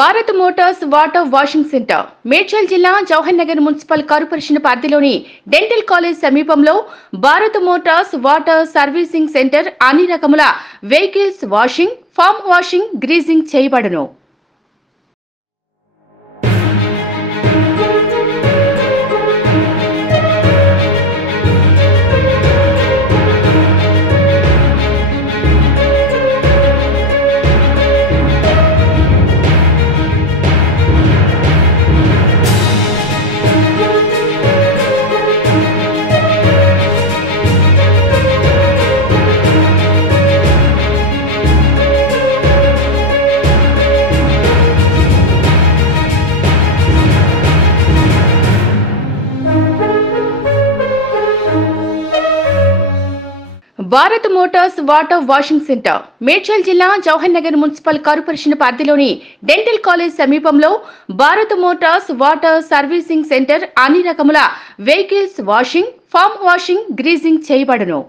Bharat motors water washing centre Medchal జిల్లా Jawahar Nagar municipal corporation పరిధిలోని dental college సమీపంలో Bharat motors water servicing centre అన్ని రకముల vehicles washing, foam washing, greasing చేయబడును. Bharat motors water washing centre Medchal జిల్లా జవహర్ నగర్ మున్సిపల్ కార్పొరేషన్ పరిధిలోని డెంటల్ కాలేజ్ సమీపంలో Bharat motors water servicing centre అన్ని రకముల vehicles washing, foam washing, greasing చేయబడును.